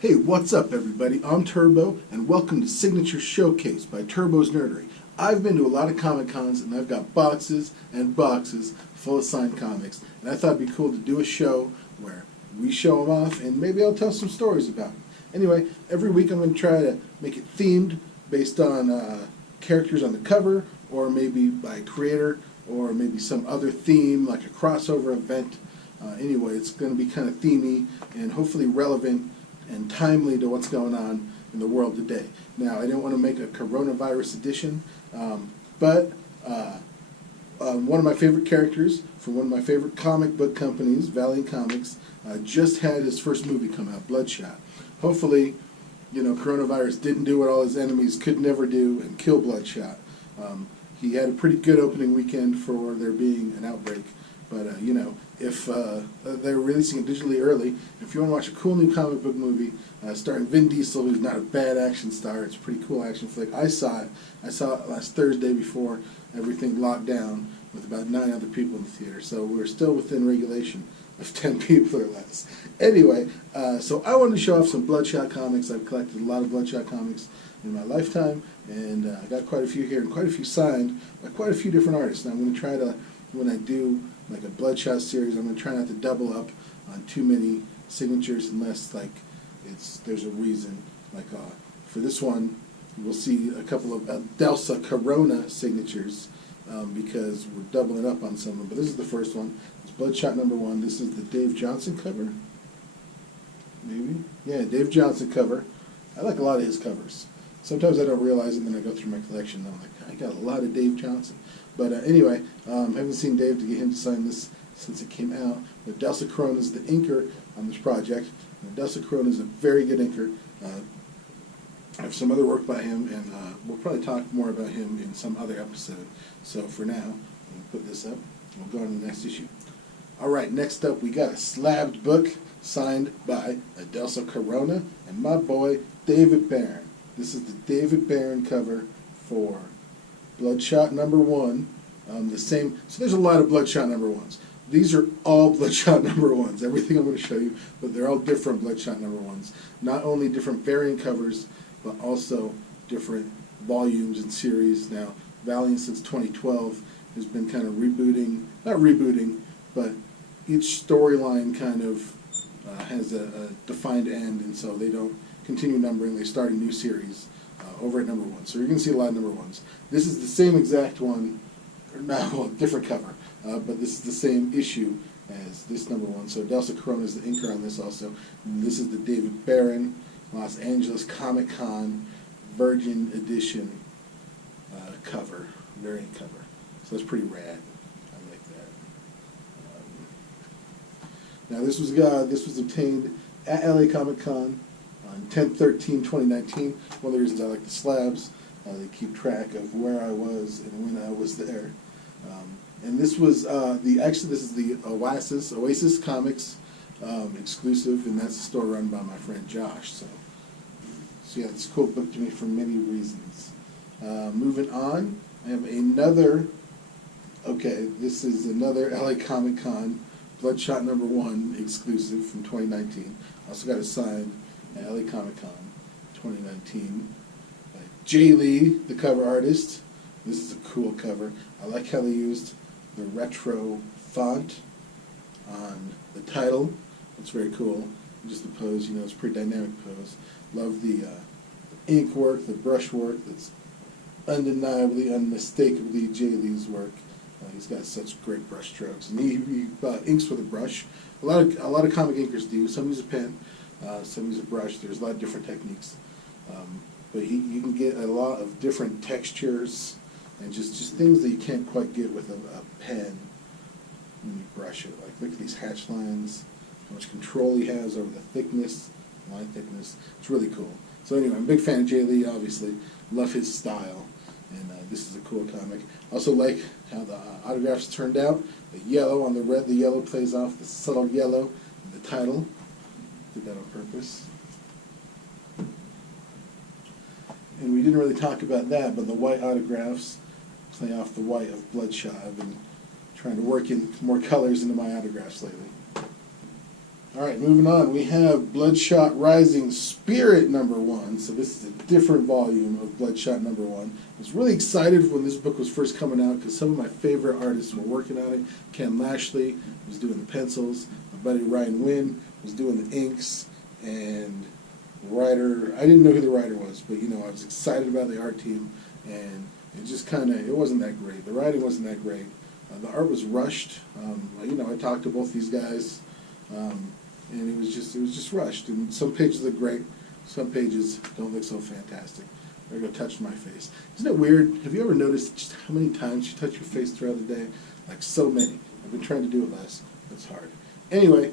Hey, what's up everybody? I'm Turbo, and welcome to Signature Showcase by Turbo's Nerdery. I've been to a lot of Comic Cons, and I've got boxes and boxes full of signed comics, and I thought it'd be cool to do a show where we show them off, and maybe I'll tell some stories about them. Anyway, every week I'm going to try to make it themed based on characters on the cover, or maybe by creator, or maybe some other theme, like a crossover event. Anyway, it's going to be kind of themey and hopefully relevant and timely to what's going on in the world today. Now, I didn't want to make a coronavirus edition, but one of my favorite characters from one of my favorite comic book companies, Valiant Comics, just had his first movie come out, Bloodshot. Hopefully, coronavirus didn't do what all his enemies could never do and kill Bloodshot. He had a pretty good opening weekend for there being an outbreak. But, if they're releasing it digitally early, if you want to watch a cool new comic book movie starring Vin Diesel, who's not a bad action star, it's a pretty cool action flick. I saw it last Thursday before everything locked down with about 9 other people in the theater. So we're still within regulation of 10 people or less. Anyway, so I wanted to show off some Bloodshot comics. I've collected a lot of Bloodshot comics in my lifetime, and I got quite a few here and quite a few signed by quite a few different artists. And I'm going to try to, when I do like a Bloodshot series, I'm going to try not to double up on too many signatures unless there's a reason. For this one, we'll see a couple of Delsa Corona signatures because we're doubling up on some of them. But this is the first one. It's Bloodshot #1. This is the Dave Johnson cover. Maybe? Yeah, Dave Johnson cover. I like a lot of his covers. Sometimes I don't realize it, and then I go through my collection, and I'm like, I got a lot of Dave Johnson. But anyway, I haven't seen Dave to get him to sign this since it came out. But Delsa Corona is the inker on this project. Delsa Corona is a very good inker. I have some other work by him, and we'll probably talk more about him in some other episode. So for now, I'm going to put this up. We'll go on to the next issue. All right, next up we got a Slab Book signed by Delsa Corona and my boy David Barron. This is the David Barron cover for Bloodshot #1. The same. So there's a lot of Bloodshot #1s. These are all Bloodshot #1s. Everything I'm going to show you, but they're all different Bloodshot #1s. Not only different variant covers, but also different volumes and series. Now, Valiant since 2012 has been kind of rebooting, not rebooting, but each storyline kind of has a defined end, and so they don't continue numbering. They start a new series over at #1. So you're going to see a lot of #1s. This is the same exact one, or not, well, different cover, but this is the same issue as this #1. So Delsa Corona is the inker on this also. And this is the David Barron Los Angeles Comic Con Virgin Edition cover, variant cover. So that's pretty rad. I like that. Now this was obtained at LA Comic Con on 10/13/2019. One of the reasons I like the slabs, they keep track of where I was and when I was there. And this was this is the Oasis Comics exclusive, and that's a store run by my friend Josh. So yeah, it's a cool book to me for many reasons. Moving on, I have another. Okay, this is another LA Comic Con Bloodshot #1 exclusive from 2019. Also got a signed at LA Comic Con 2019 by Jay Lee, the cover artist. This is a cool cover. I like how they used the retro font on the title. It's very cool. Just the pose, it's a pretty dynamic pose. Love the ink work, the brush work. That's undeniably, unmistakably Jay Lee's work. He's got such great brush strokes, and he inks with a brush. A lot of comic inkers do. Some use a pen, some use a brush. There's a lot of different techniques, but you can get a lot of different textures and just things that you can't quite get with a pen when you brush it. Like look at these hatch lines, how much control he has over the thickness, line thickness. It's really cool. So anyway, I'm a big fan of Jay Lee. Obviously, love his style. And this is a cool comic. Also like how the autographs turned out. The yellow on the red, the yellow plays off the subtle yellow in the title. Did that on purpose. And we didn't really talk about that, but the white autographs play off the white of Bloodshot. I've been trying to work in more colors into my autographs lately. All right, moving on. We have Bloodshot Rising Spirit #1. So this is a different volume of Bloodshot #1. I was really excited when this book was first coming out because some of my favorite artists were working on it. Ken Lashley was doing the pencils. My buddy Ryan Wynn was doing the inks. And the writer, I didn't know who the writer was, but I was excited about the art team. And it just it wasn't that great. The writing wasn't that great. The art was rushed. I talked to both these guys. And it was just rushed. And some pages look great, some pages don't look so fantastic. There go touched my face. Isn't it weird? Have you ever noticed just how many times you touch your face throughout the day? Like so many. I've been trying to do it less. It's hard. Anyway,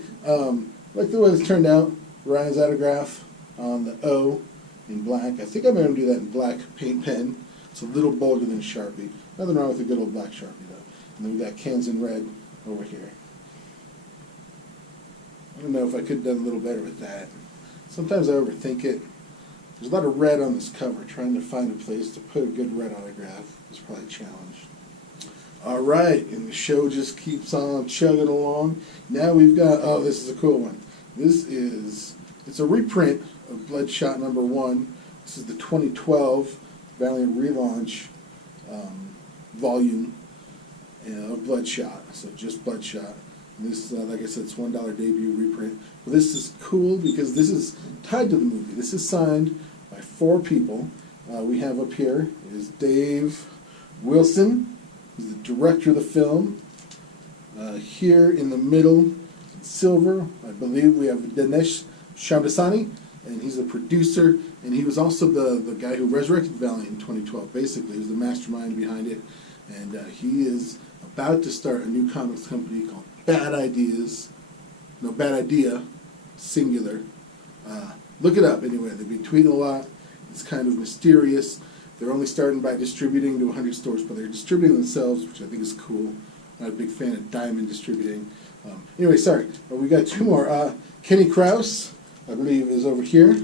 like the way this turned out. Ryan's autograph on the O in black. I think I made him do that in black paint pen. It's a little bolder than Sharpie. Nothing wrong with a good old black Sharpie though. And then we got Ken's in red over here. I don't know if I could have done a little better with that. Sometimes I overthink it. There's a lot of red on this cover. Trying to find a place to put a good red autograph is probably a challenge. All right, and the show just keeps on chugging along. Now we've got, this is a cool one. It's a reprint of Bloodshot #1. This is the 2012 Valiant relaunch volume of Bloodshot. So just Bloodshot. This, like I said, it's $1 debut reprint. Well, this is cool because this is tied to the movie. This is signed by 4 people. We have up here is Dave Wilson, who's the director of the film. Here in the middle, in silver, I believe we have Dinesh Shamdasani, and he's the producer, and he was also the guy who resurrected Valiant in 2012. Basically, he was the mastermind behind it, and he is about to start a new comics company called Bad Idea, singular. Look it up anyway. They've been tweeting a lot. It's kind of mysterious. They're only starting by distributing to 100 stores, but they're distributing themselves, which I think is cool. I'm not a big fan of diamond distributing. Anyway, sorry. We got 2 more. Kenny Krause, I believe, is over here.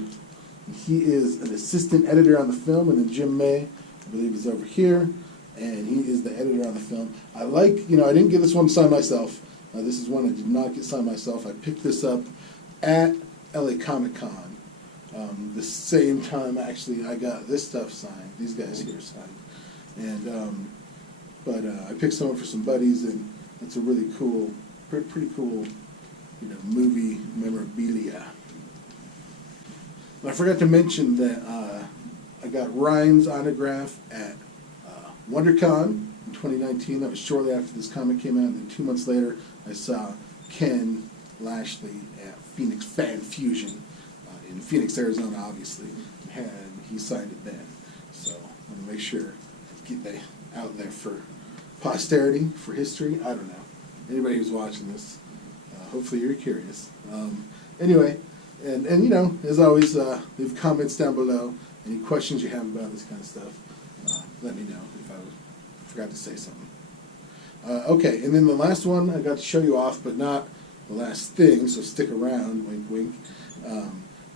He is an assistant editor on the film, and then Jim May, I believe, is over here, and he is the editor on the film. I didn't get this one signed myself. This is one I did not get signed myself. I picked this up at LA Comic Con. The same time, actually, I got this stuff signed. These guys here signed. And, I picked some up for some buddies, and it's a really cool, pretty cool, movie memorabilia. And I forgot to mention that I got Ryan's autograph at WonderCon in 2019. That was shortly after this comic came out, and then 2 months later, I saw Ken Lashley at Phoenix Fan Fusion in Phoenix, Arizona, obviously, and he signed it then. So I want to make sure to get that out there for posterity, for history. I don't know. Anybody who's watching this, hopefully you're curious. Anyway, and as always, leave comments down below. Any questions you have about this kind of stuff, let me know if I forgot to say something. Okay, and then the last one I got to show you off, but not the last thing, so stick around, wink, wink,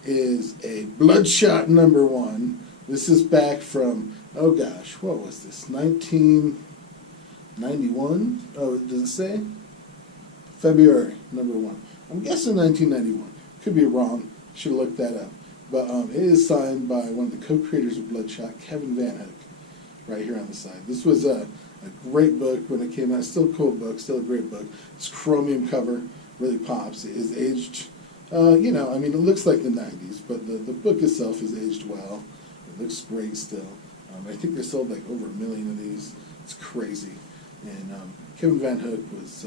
is a Bloodshot #1. This is back from, oh gosh, what was this, 1991? Oh, does it say? February #1. I'm guessing 1991. Could be wrong. Should have looked that up. But it is signed by one of the co-creators of Bloodshot, Kevin Van Hook, right here on the side. This was a great book when it came out. Still a cool book, still a great book. This chromium cover really pops. It is aged, it looks like the 90s, but the book itself is aged well. It looks great still. I think they sold like over 1 million of these. It's crazy. And Kevin Van Hook was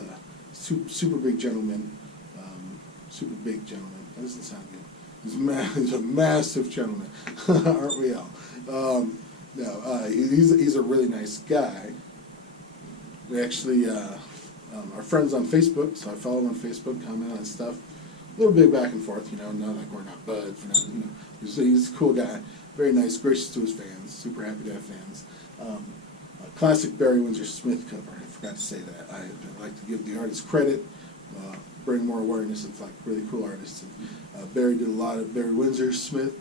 super big gentleman. Super big gentleman. That doesn't sound good. He's a massive gentleman, aren't we all? He's a really nice guy. We actually are friends on Facebook, so I follow him on Facebook, comment on stuff. A little bit back and forth, not like we're not buds, He's a cool guy, very nice, gracious to his fans, super happy to have fans. Classic Barry Windsor Smith cover. I forgot to say that. I like to give the artist credit, bring more awareness of like really cool artists. And, Barry did a lot of Barry Smith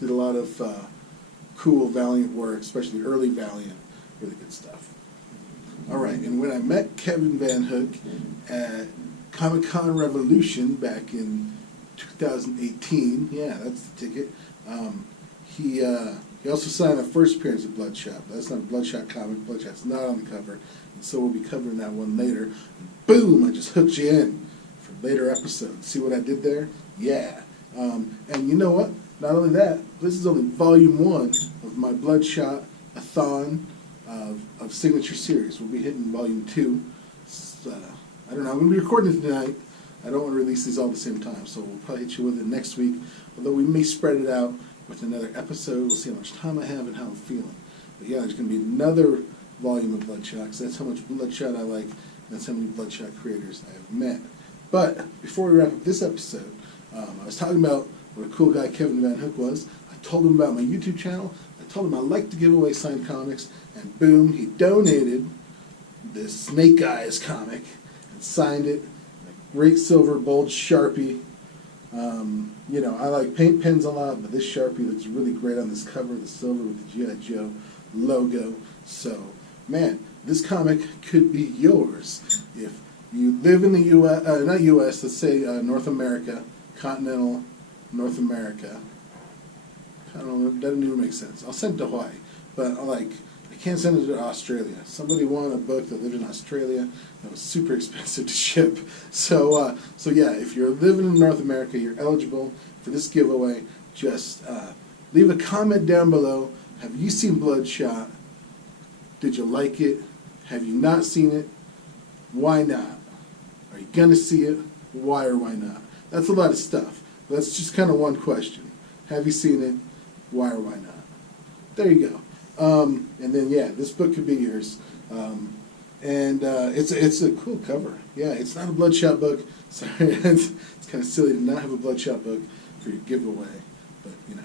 did a lot of cool Valiant work, especially early Valiant, really good stuff. All right, and when I met Kevin Van Hook at Comic-Con Revolution back in 2018. Yeah, that's the ticket. He also signed the first appearance of Bloodshot. That's not a Bloodshot comic. Bloodshot's not on the cover, and so we'll be covering that one later. Boom! I just hooked you in for later episodes. See what I did there? Yeah. And you know what? Not only that, this is only volume 1 of my Bloodshot-a-thon of Signature Series. We'll be hitting volume 2. I don't know. I'm going to be recording it tonight. I don't want to release these all at the same time, so we'll probably hit you with it next week. Although we may spread it out with another episode. We'll see how much time I have and how I'm feeling. But yeah, there's going to be another volume of Bloodshot, because that's how much Bloodshot I like, and that's how many Bloodshot creators I have met. But before we wrap up this episode, I was talking about what a cool guy Kevin Van Hook was. I told him about my YouTube channel. I told him I like to give away signed comics, and boom, he donated this Snake Eyes comic and signed it. A great silver bold Sharpie. You know, I like paint pens a lot, but this Sharpie looks really great on this cover, the silver with the G.I. Joe logo. So, man, this comic could be yours if you live in the U.S., not U.S., let's say North America, continental North America. I don't know, it doesn't even make sense. I'll send it to Hawaii, but I can't send it to Australia. Somebody wanted a book that lived in Australia that was super expensive to ship. So yeah, if you're living in North America, you're eligible for this giveaway. Just leave a comment down below. Have you seen Bloodshot? Did you like it? Have you not seen it? Why not? Are you going to see it? Why or why not? That's a lot of stuff. That's just kind of one question. Have you seen it? Why or why not? There you go. And then, yeah, this book could be yours. It's a cool cover. Yeah, it's not a Bloodshot book. Sorry, it's kind of silly to not have a Bloodshot book for your giveaway. But, you know,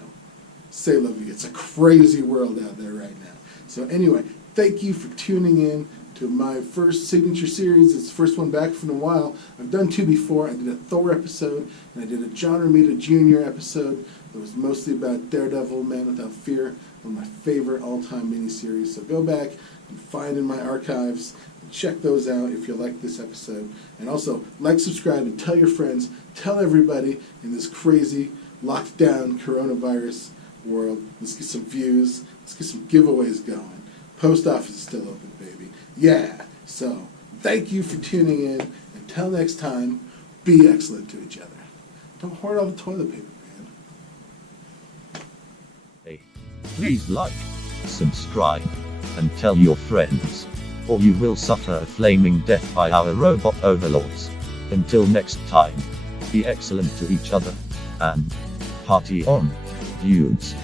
say love you. It's a crazy world out there right now. So anyway, thank you for tuning in to my first Signature Series. It's the first one back from a while. I've done 2 before. I did a Thor episode, and I did a John Romita Jr. episode that was mostly about Daredevil, Man Without Fear, one of my favorite all-time miniseries. So go back and find in my archives and check those out if you like this episode. And also, like, subscribe, and tell your friends. Tell everybody in this crazy, locked-down coronavirus world. Let's get some views. Let's get some giveaways going. Post office is still open, baby. Yeah. So, thank you for tuning in. Until next time, be excellent to each other. Don't hoard all the toilet paper, man. Hey, please like, subscribe, and tell your friends, or you will suffer a flaming death by our robot overlords. Until next time, be excellent to each other, and party on, dudes.